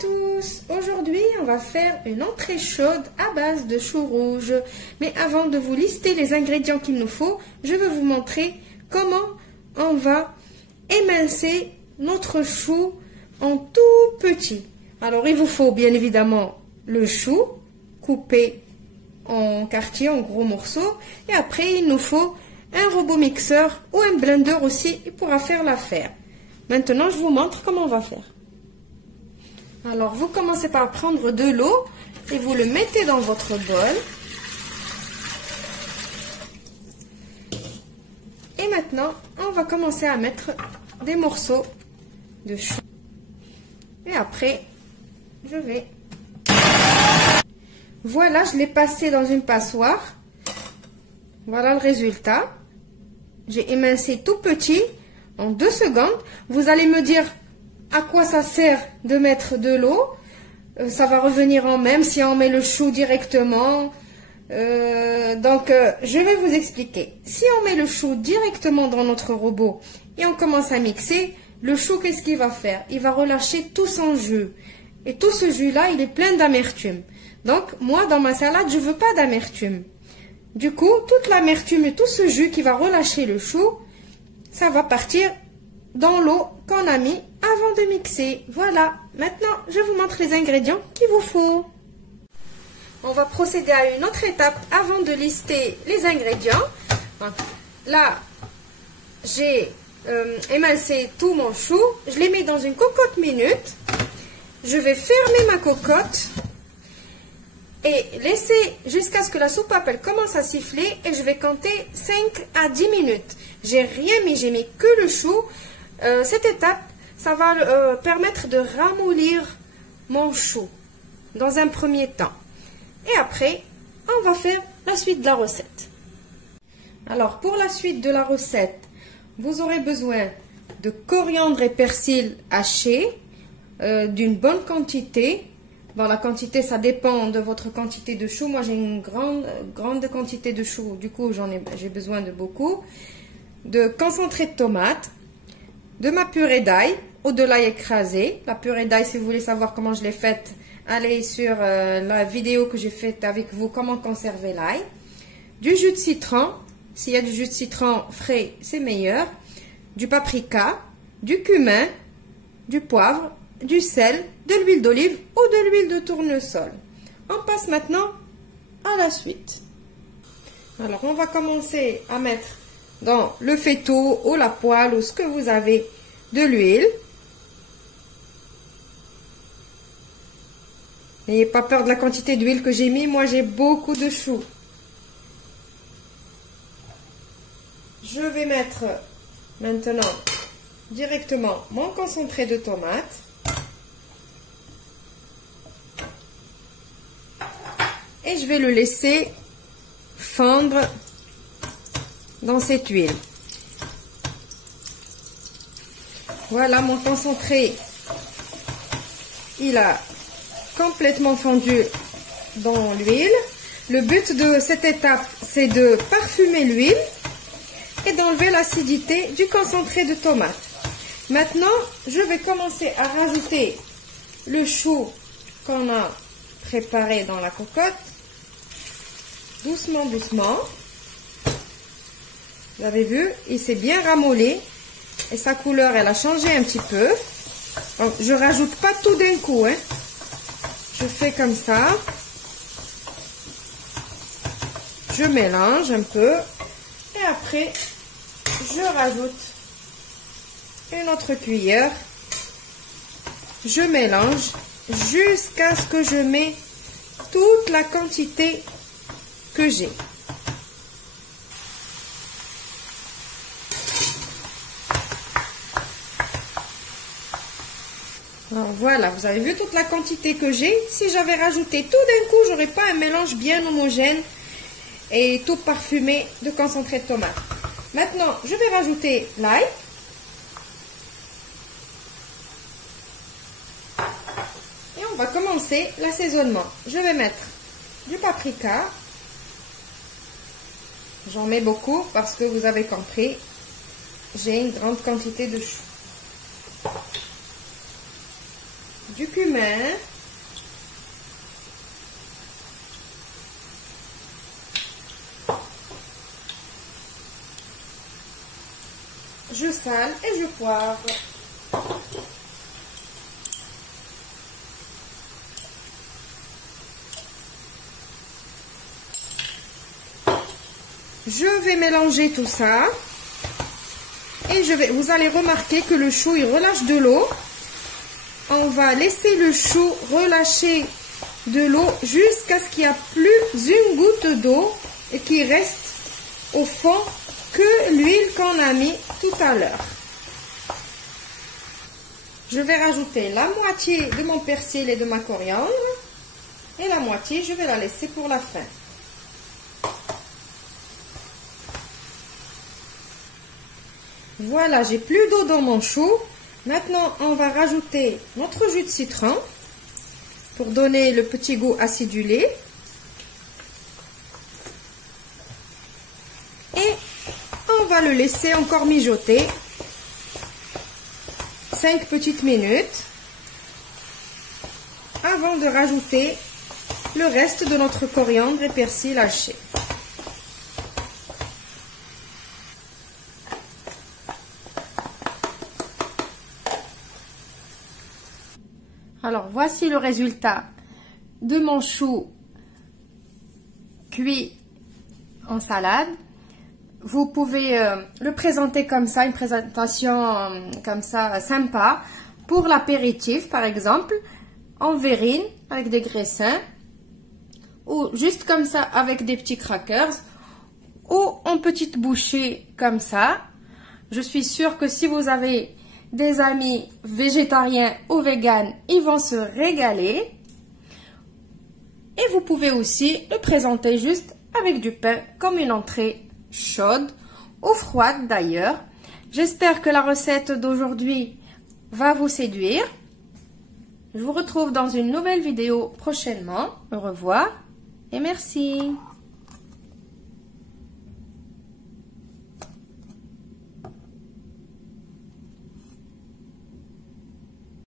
tous! Aujourd'hui, on va faire une entrée chaude à base de chou rouge. Mais avant de vous lister les ingrédients qu'il nous faut, je vais vous montrer comment on va émincer notre chou en tout petit. Alors, il vous faut bien évidemment le chou coupé en quartiers, en gros morceaux. Et après, il nous faut un robot mixeur ou un blender aussi, il pourra faire l'affaire. Maintenant, je vous montre comment on va faire. Alors, vous commencez par prendre de l'eau et vous le mettez dans votre bol. Et maintenant, on va commencer à mettre des morceaux de chou. Et après, je vais... Voilà, je l'ai passé dans une passoire. Voilà le résultat. J'ai émincé tout petit en 2 secondes. Vous allez me dire à quoi ça sert de mettre de l'eau. Ça va revenir en même si on met le chou directement. Je vais vous expliquer. Si on met le chou directement dans notre robot et on commence à mixer, le chou, qu'est-ce qu'il va faire? Il va relâcher tout son jus. Et tout ce jus-là, il est plein d'amertume. Donc, moi, dans ma salade, je ne veux pas d'amertume. Du coup, toute l'amertume et tout ce jus qui va relâcher le chou, ça va partir dans l'eau qu'on a mis avant de mixer. Voilà. Maintenant, je vous montre les ingrédients qu'il vous faut. On va procéder à une autre étape avant de lister les ingrédients. Donc, là, j'ai émincé tout mon chou. Je l'ai mis dans une cocotte minute. Je vais fermer ma cocotte et laisser jusqu'à ce que la soupape elle commence à siffler et je vais compter 5 à 10 minutes. J'ai rien mis, j'ai mis que le chou. Cette étape, ça va permettre de ramollir mon chou dans un premier temps. Et après, on va faire la suite de la recette. Alors, pour la suite de la recette, vous aurez besoin de coriandre et persil hachés, d'une bonne quantité. Bon, la quantité, ça dépend de votre quantité de chou. Moi, j'ai une grande quantité de chou. Du coup, j'ai besoin de beaucoup. De concentré de tomate, de ma purée d'ail ou de l'ail écrasé. La purée d'ail, si vous voulez savoir comment je l'ai faite, allez sur la vidéo que j'ai faite avec vous, comment conserver l'ail. Du jus de citron. S'il y a du jus de citron frais, c'est meilleur. Du paprika, du cumin, du poivre, du sel, de l'huile d'olive ou de l'huile de tournesol. On passe maintenant à la suite. Alors, on va commencer à mettre dans le faitout ou la poêle ou ce que vous avez de l'huile. N'ayez pas peur de la quantité d'huile que j'ai mis. Moi, j'ai beaucoup de choux. Je vais mettre maintenant directement mon concentré de tomate. Et je vais le laisser fondre dans cette huile. Voilà, mon concentré, il a complètement fondu dans l'huile. Le but de cette étape, c'est de parfumer l'huile et d'enlever l'acidité du concentré de tomate. Maintenant, je vais commencer à rajouter le chou qu'on a préparé dans la cocotte. Doucement, doucement. Vous avez vu, il s'est bien ramolli et sa couleur, elle a changé un petit peu. Donc, je rajoute pas tout d'un coup, hein. Je fais comme ça. Je mélange un peu et après, je rajoute une autre cuillère. Je mélange jusqu'à ce que je mets toute la quantité que j'ai. Alors voilà, vous avez vu toute la quantité que j'ai. Si j'avais rajouté tout d'un coup, j'aurais pas un mélange bien homogène et tout parfumé de concentré de tomate. Maintenant, je vais rajouter l'ail. Et on va commencer l'assaisonnement. Je vais mettre du paprika. J'en mets beaucoup parce que vous avez compris, j'ai une grande quantité de chou. du cumin, je sale et je poivre. Je vais mélanger tout ça et vous allez remarquer que le chou il relâche de l'eau. On va laisser le chou relâcher de l'eau jusqu'à ce qu'il n'y a plus une goutte d'eau et qu'il reste au fond que l'huile qu'on a mis tout à l'heure. Je vais rajouter la moitié de mon persil et de ma coriandre et la moitié je vais la laisser pour la fin. Voilà, j'ai plus d'eau dans mon chou. Maintenant, on va rajouter notre jus de citron pour donner le petit goût acidulé. Et on va le laisser encore mijoter 5 petites minutes avant de rajouter le reste de notre coriandre et persil haché. Alors, voici le résultat de mon chou cuit en salade. Vous pouvez le présenter comme ça, une présentation comme ça sympa pour l'apéritif par exemple, en verrine avec des graissins ou juste comme ça avec des petits crackers ou en petites bouchées comme ça. Je suis sûre que si vous avez des amis végétariens ou véganes, ils vont se régaler. Et vous pouvez aussi le présenter juste avec du pain comme une entrée chaude ou froide d'ailleurs. J'espère que la recette d'aujourd'hui va vous séduire. Je vous retrouve dans une nouvelle vidéo prochainement. Au revoir et merci.